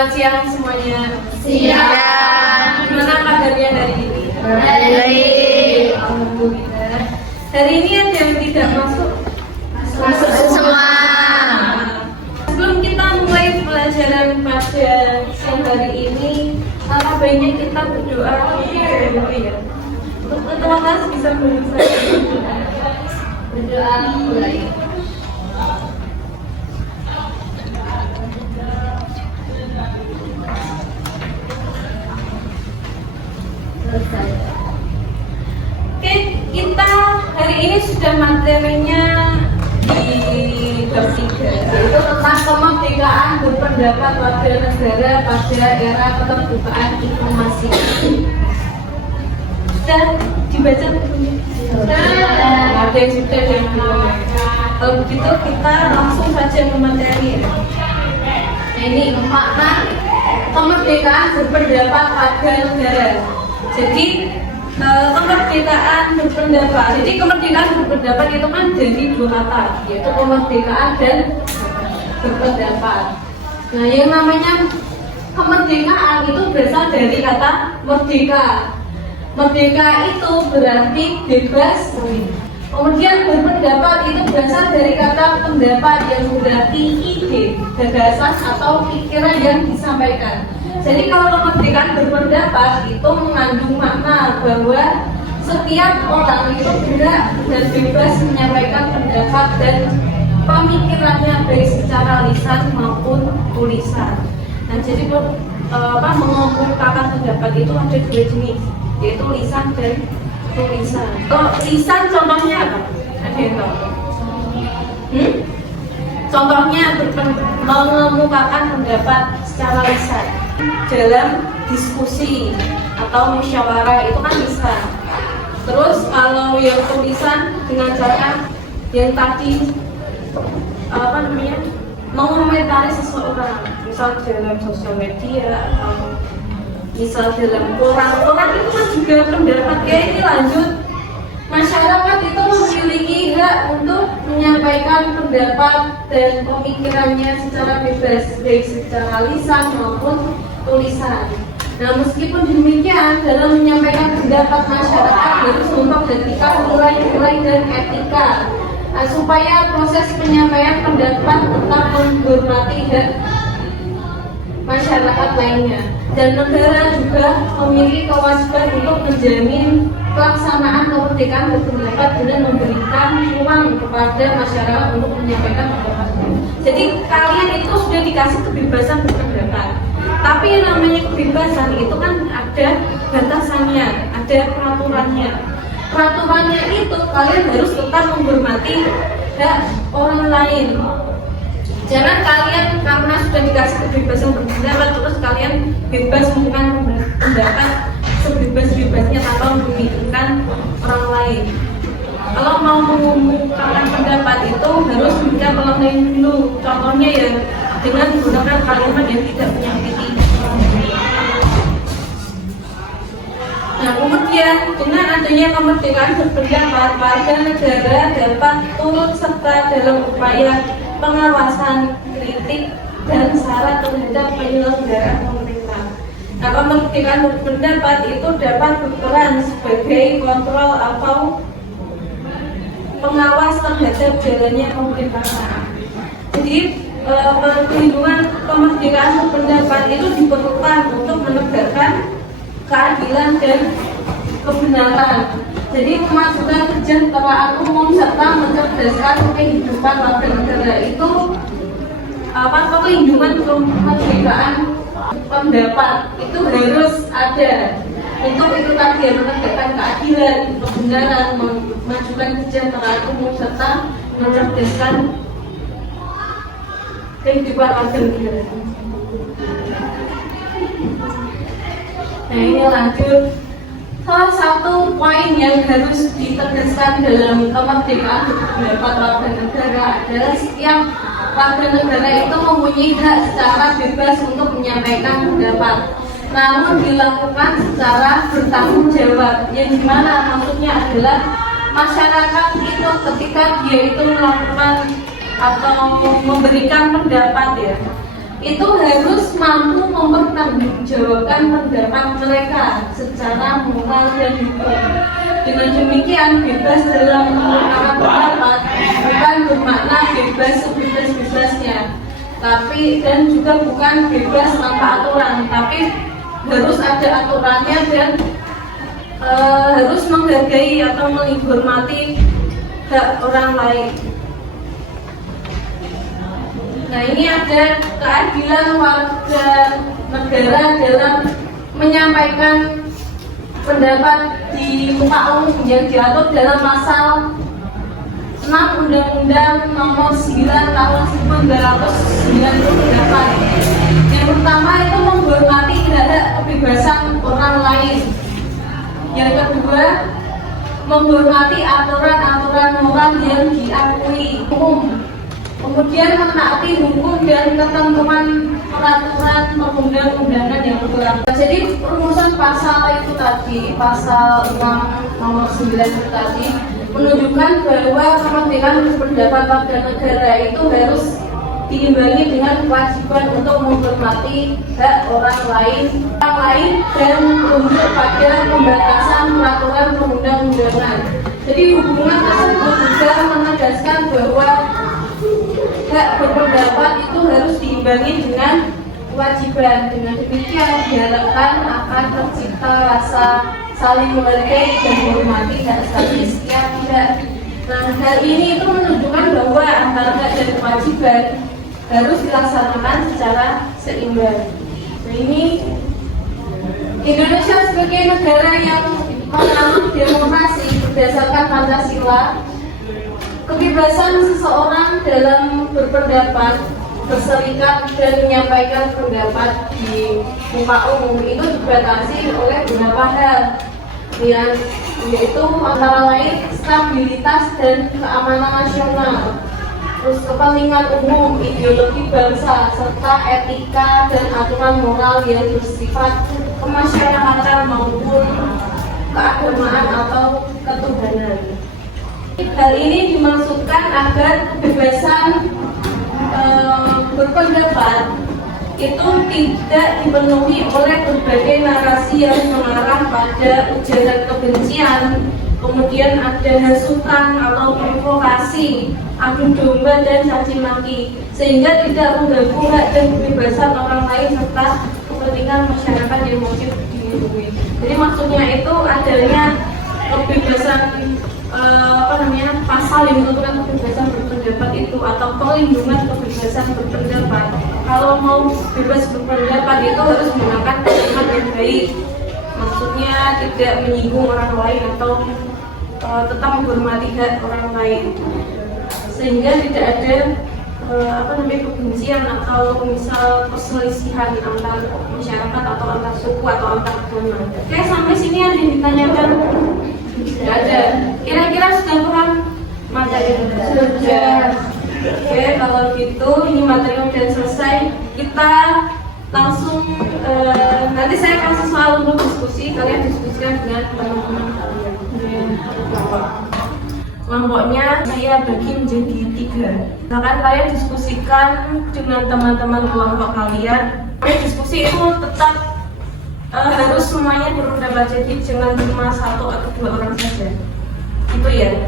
Selamat siang semuanya. Siang. Gimana kabarnya hari ini? Baik. Alhamdulillah. Hari ini ada yang tidak masuk? Masuk semua. Sebelum kita mulai pelajaran pada siang hari ini, alangkah baiknya kita berdoa dulu ya. Untuk ketua kelas bisa berusaha Berdoa mulai. Selesai. Oke, kita hari ini sudah materinya di bab 3, yaitu tentang kemerdekaan berpendapat warga negara pada era keterbukaan informasi. Sudah dibaca bukunya? Ada yang sudah yang belum. Kalau begitu kita langsung saja ke materi ya. Nah, ini makna kemerdekaan berpendapat pada negara. Jadi kemerdekaan berpendapat. Jadi kemerdekaan berpendapat itu kan dari dua kata, yaitu kemerdekaan dan berpendapat. Nah, yang namanya kemerdekaan itu berasal dari kata merdeka. Merdeka itu berarti bebas. Kemudian berpendapat itu berasal dari kata pendapat yang berarti ide, gagasan atau pikiran yang disampaikan. Jadi kalau kemerdekaan berpendapat itu mengandung makna bahwa setiap orang itu berhak dan bebas menyampaikan pendapat dan pemikirannya baik secara lisan maupun tulisan. Nah, jadi mengemukakan pendapat itu ada dua jenis, yaitu lisan dan tulisan. Lisan contohnya apa? Ada yang tahu? Contohnya mengemukakan pendapat secara lisan dalam diskusi atau musyawarah itu kan lisan. Terus kalau yang tulisan dengan cara yang tadi mengomentari seseorang, misal dalam sosial media atau misal dalam koran itu kan juga pendapat. Kayak ini lanjut, masyarakat itu memiliki hak untuk menyampaikan pendapat dan pemikirannya secara bebas baik secara lisan maupun tulisan. Nah, meskipun demikian, dalam menyampaikan pendapat masyarakat harus memperhatikan nilai-nilai dan etika. Nah, supaya proses penyampaian pendapat tetap menghormati hak masyarakat lainnya. Dan negara juga memiliki kewajiban untuk menjamin pelaksanaan kemerdekaan berpendapat dengan memberikan ruang kepada masyarakat untuk menyampaikan pendapatnya. Jadi kalian itu sudah dikasih kebebasan berpendapat, tapi yang namanya kebebasan itu kan ada batasannya, ada peraturannya. Peraturannya itu kalian harus tetap menghormati hak orang lain. Jangan kalian karena sudah dikasih kebebasan berpendapat terus kalian bebas menggunakan pendapat sebebas-bebasnya tanpa memikirkan orang lain. Kalau mau mengungkapkan pendapat itu harus memberikan penilaian dulu. Contohnya ya dengan menggunakan kalimat yang tidak menyakiti. Nah, kemudian dengan adanya kemerdekaan berpendapat, warga negara dapat turut serta dalam upaya pengawasan, kritik, dan syarat terhadap penyelenggaraan pemerintah. Nah, kemerdekaan berpendapat itu dapat berperan sebagai kontrol atau pengawas terhadap jalannya pemerintahan. Jadi perlindungan kemerdekaan berpendapat itu diperlukan untuk menegakkan keadilan dan kebenaran. Jadi memajukan kesejahteraan umum serta mencerdaskan kehidupan warga negara itu pelindungan kemerdekaan pendapat itu harus ada. Untuk itu tadi menegakkan keadilan, kebenaran, memajukan kesejahteraan umum serta mencerdaskan kehidupan warga negara. Nah, ini lanjut. Salah satu poin yang harus ditegaskan dalam kemerdekaan berpendapat warga negara adalah setiap warga negara itu mempunyai hak secara bebas untuk menyampaikan pendapat, namun dilakukan secara bertanggung jawab. Yang dimana maksudnya adalah masyarakat itu ketika dia itu melakukan atau memberikan pendapat ya, itu harus mampu mempertanggungjawabkan pendapat mereka secara moral dan hukum. Dengan demikian, bebas dalam mengungkapkan pendapat bukan bermakna bebas sebebas-bebasnya, tapi dan juga bukan bebas tanpa aturan, tapi harus ada aturannya dan harus menghargai atau menghormati hak orang lain. Nah, ini ada keadilan warga negara dalam menyampaikan pendapat di muka umum yang diatur dalam pasal 6 Undang-Undang Nomor 9 Tahun 1998. Yang pertama itu menghormati hak kebebasan orang lain. Yang kedua, menghormati aturan-aturan moral yang diakui umum. Kemudian menaati hukum dan ketentuan peraturan perundang-undangan yang berlaku. Jadi rumusan pasal itu tadi, pasal 6 nomor 9 itu tadi menunjukkan bahwa kemerdekaan berpendapat warga negara itu harus diimbangi dengan kewajiban untuk menghormati hak orang lain dan tunduk pada pembatasan peraturan perundang-undangan. Jadi hubungan tersebut juga menegaskan bahwa hak berpendapat itu harus diimbangi dengan kewajiban. Dengan demikian diharapkan akan tercipta rasa saling menghargai dan menghormati hak setiap pihak. Nah, hal ini itu menunjukkan bahwa antara hak dan kewajiban harus dilaksanakan secara seimbang. Nah, ini Indonesia sebagai negara yang menganut demokrasi berdasarkan Pancasila, kebebasan seseorang dalam berpendapat, berserikat dan menyampaikan pendapat di muka umum itu dibatasi oleh beberapa hal, yaitu antara lain stabilitas dan keamanan nasional, terus kepentingan umum, ideologi bangsa, serta etika dan aturan moral yang bersifat kemasyarakatan maupun keagamaan atau ketuhanan. Hal ini dimaksudkan agar kebebasan berpendapat itu tidak dipenuhi oleh berbagai narasi yang mengarah pada ujaran kebencian, kemudian ada hasutan atau provokasi, adu domba dan caci maki, sehingga tidak mengganggu hak dan kebebasan orang lain serta kepentingan masyarakat yang wajib dilindungi. Jadi maksudnya itu adanya kebebasan pasal yang menentukan kebebasan berpendapat itu atau perlindungan kebebasan berpendapat. Kalau mau bebas berpendapat itu harus menggunakan kalimat yang baik, maksudnya tidak menyinggung orang lain atau tetap menghormati hak orang lain, sehingga tidak ada kebencian atau misal perselisihan antar masyarakat atau antar suku atau antar agama. Oke, sampai sini ada yang ditanyakan? Tidak ada. Kira-kira sudah paham materi? Sudah. Oke, kalau gitu ini materi udah selesai. Kita langsung nanti saya kasih soal untuk diskusi. Kalian diskusikan dengan teman-teman kalian. Kelompoknya saya bagi menjadi 3. Silakan kalian diskusikan dengan teman-teman kelompok kalian. Diskusi itu tetap harus semuanya berpendapat, jadi jangan cuma 1 atau 2 orang saja. Itu ya.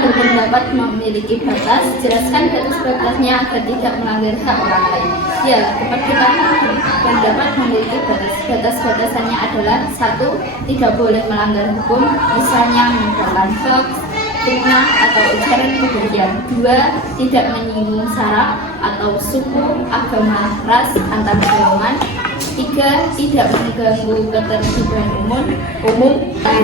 Berpendapat memiliki batas, jelaskan batas-batasnya agar tidak melanggar hak orang lain. Ya, kemerdekaan berpendapat memiliki batas. Batas-batasannya adalah 1. Tidak boleh melanggar hukum, misalnya menyebarkan hoax, fitnah atau ujaran kebencian. 2. Tidak menyinggung sara atau suku, agama, ras, antar golongan. 3. Tidak mengganggu ketertiban umum.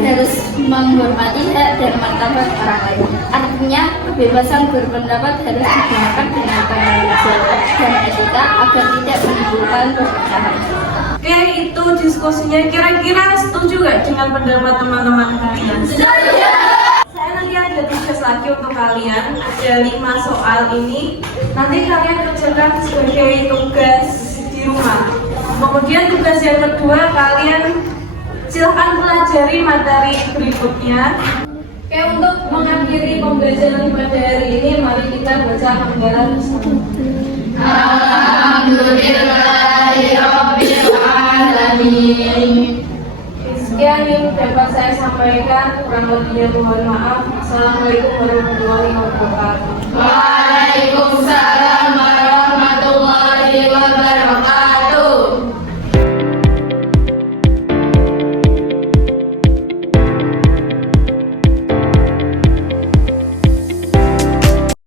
Harus menghormati hak dan martabat orang lain. Artinya, kebebasan berpendapat harus digunakan dengan tanggung jawab dan etika agar tidak menimbulkan perpecahan. Oke, itu diskusinya. Kira-kira setuju gak dengan pendapat teman-teman kalian? Setuju. Saya nanti ada tugas lagi untuk kalian. Ada 5 soal ini. Nanti kalian kerjakan sebagai tugas di rumah. Kemudian tugas yang kedua, kalian silahkan pelajari materi berikutnya. Oke, untuk mengakhiri pembelajaran pada hari ini, mari kita baca hamdalah bersama. Alhamdulillahirabbil alamin. Sekian yang dapat saya sampaikan, kurang lebihnya mohon maaf. Assalamualaikum warahmatullahi wabarakatuh.